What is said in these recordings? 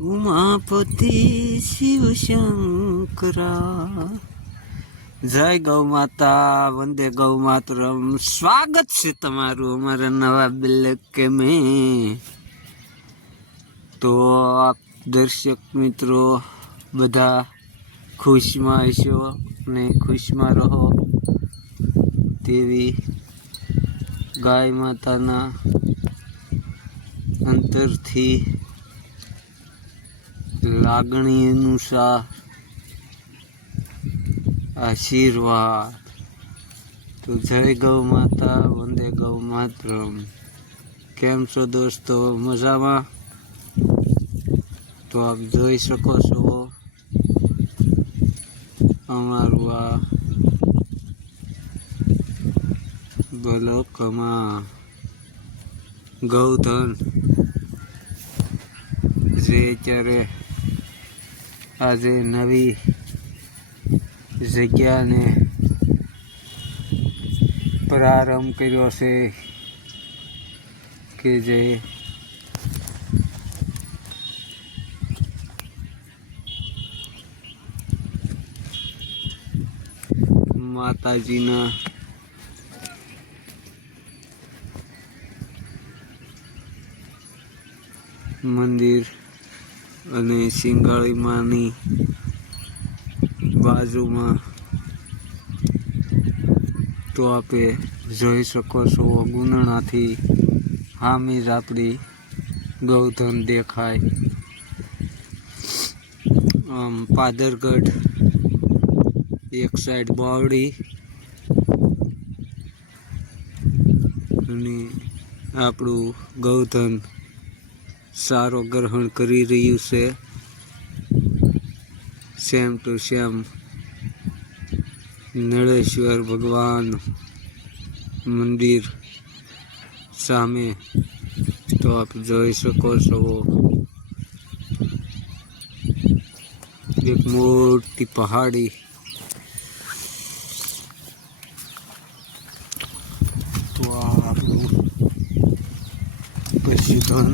ઉમાપતિ શિવ શંકરા. જય ગૌ માતા, વંદે ગૌ માતરમ. સ્વાગત છે તમારું અમારા નવા બ્લોગ મેં. તો આપ દર્શક મિત્રો બધા ખુશમાં હશો ને ખુશમાં રહો તેવી ગાય માતાના અંતરથી લાગણી અનુસાર આશીર્વાદ. તો જય ગૌ માતા, વંદે ગૌ માતરમ. કેમ છો દોસ્તો? મજામાં? તો આપ જોઈ શકો છો અમારું આ બ્લોકમાં ગૌધન જે અત્યારે આજે નવી જગ્યાને પ્રારંભ કર્યો છે કે જે માતાજીના મંદિર અને સિંગાળી માની બાજુમાં. તો આપે જોઈ શકો છો ગુંદણાથી હામી જ આપણી ગૌધન દેખાય. આમ પાદરગઢ એક સાઈડ બાવડી અને આપણું ગૌધન સારો ગ્રહણ કરી રહ્યું છે. સેમ ટુ સેમ નળેશ્વર ભગવાન મંદિર સામે. તો આપ જોઈ શકો છો એક મોટી પહાડી. તો આ આપણું પશુધન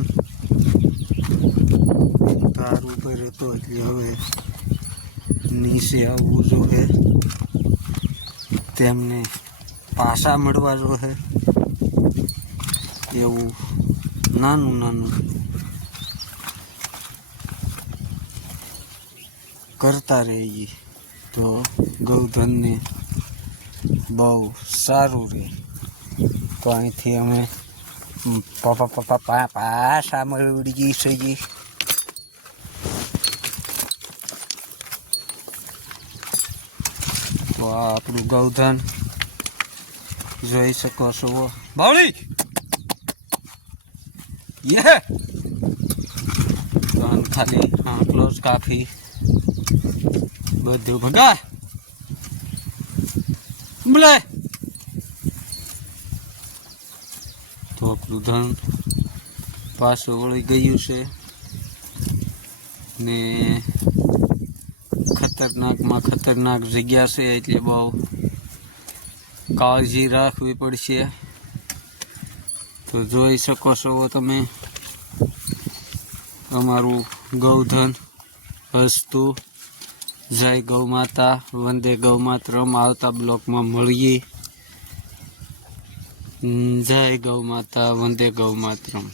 તાર ઉપર હતો એટલે હવે નીચે આવવું જોઈએ. તેમને પાછા મળવા જોઈએ એવું નાનું નાનું કરતા રહીએ તો ગૌધનને બહુ સારું રહે. તો અહીંથી અમે પાછા મળી છીએ. તો આ આપણું ગૌધન જોઈ શકો છો. બાવળી યે ખાલી આટલો જ કાફી. બધું ભગા બોલે. તો આપણું ધન પાછું વળી ગયું છે ને ખતરનાકમાં ખતરનાક જગ્યા છે એટલે બહુ કાળજી રાખવી પડશે. તો જોઈ શકો છો તમે અમારું ગૌધન હસતું. જય ગૌ માતા, વંદે ગૌ માતરમ. આવતા બ્લોકમાં મળીએ. જય ગૌ માતા, વંદે ગૌ માતરમ.